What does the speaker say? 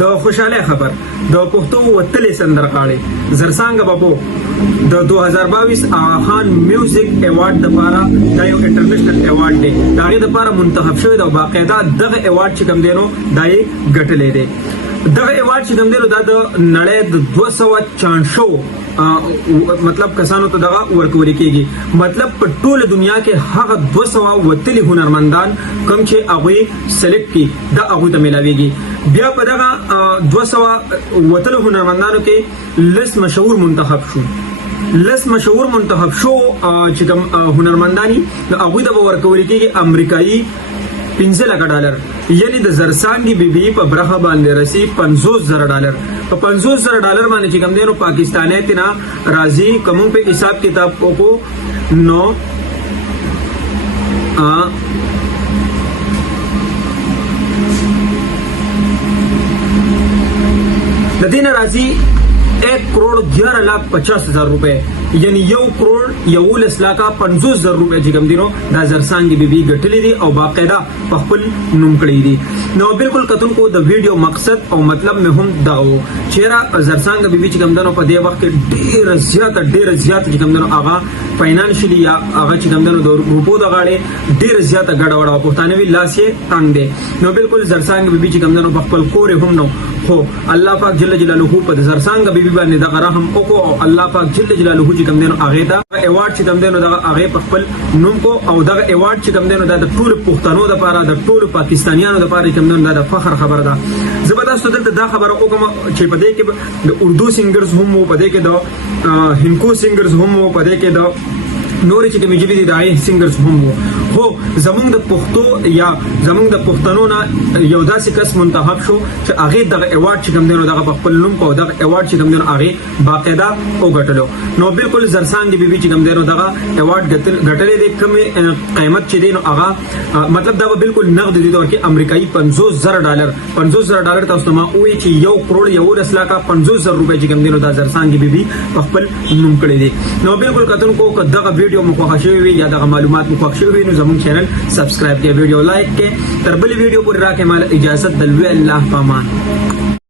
د خوشاله خبر د پښتو وتلې سندرغاړي زرسانګ بابو د 2022 آغا خان میوزیک ایوارډ لپاره دا یو انټرنیشنل ایوارډ دی دا غي لپاره منتخب شوی دا باقاعده دغه ایوارډ چې کوم دینو دای ګټلې دی دغه ایوارډ چې کوم دینو دا د نړۍ د 240 مطلب کسانو ته دغه ورکول کیږي مطلب په ټوله دنیا کې هغه 200 وتلي هنرمندان کوم چې هغه سلیکټ کی دا هغه ته ملاويږي بیا په دغه 200 وتلو هنرمندانو کې لس مشهور منتخب شو چې کوم هنرمندانی هغه د ورکول کیږي امریکایي $15,000 یعنی د زرسانګي بیبي په برخه باندې رسی $50,000 په $50,000 باندې چې کوم دینو پاکستاني تینا راضي کوم په حساب کتاب کو نو د دین راضي 1,11,50,000 روپے یعنی 1,11,50,000 روپے چې کوم دینو دا زرسانګي بیبي ګټلې دي او باقاعده په خپل نوم کړی دي نو بالکل کتون کو د ویډیو مقصد او مطلب مې هم دا و چې زرسانګي بیبي چې کوم دینو په دې وخت کې ډیر زیات چې کوم دینو هغه فاینانشلی یا هغه چې کوم دینو د روپو د غاړي ډیر زیات غډ وډه پښتانوي لاس یې تنگ دي نو بالکل زرسانګي بیبي چې کوم دینو په خپل کور هم نو خو الله پاک جل جلاله په زرسانګي بیبي باندې د رحم او الله پاک جل جلاله چې کوم دینو هغه دا ایوارډ چې کوم دینو دا هغه په خپل نوم کو او دا ایوارډ چې کوم دینو دا د ټول پښتنو لپاره د ټول پاکستانیانو لپاره کوم دینو دا د فخر خبر ده زبردست دلته دا خبره کوم چې په دې کې د اردو سنگرز هم په دې کې د هندکو سنگرز هم په دې کې د نورې چې کومې جبې دي د سنگرز هم هو زمونږ د پښتو یا زمونږ د پښتنو نه یو داسې کس منتخب شو چې هغه دغه ایوارډ چې کوم دینو دغه په خپل نوم کو دغه ایوارډ چې کوم دینو هغه باقاعده او غټلو نو بالکل زرسانګي بیبي چې کوم دینو دغه ایوارډ غټلې دي کوم قیمت چې دینو هغه مطلب دا بالکل نقد دي ورکه امریکایي $50,000 تاسو ما وې چې 1,11,50,000 روپے چې کوم دینو دا زرسانګي بیبي په خپل نوم کړی دي نو بالکل کتون کو دغه ویډیو مو خوښ شوی یا دغه معلومات مو خوښ شوی نو زموږ چینل سبسکرائب کړئ ویډیو لایک کړئ تر بل ویډیو پورې راکې مال اجازه دلوي الله پامان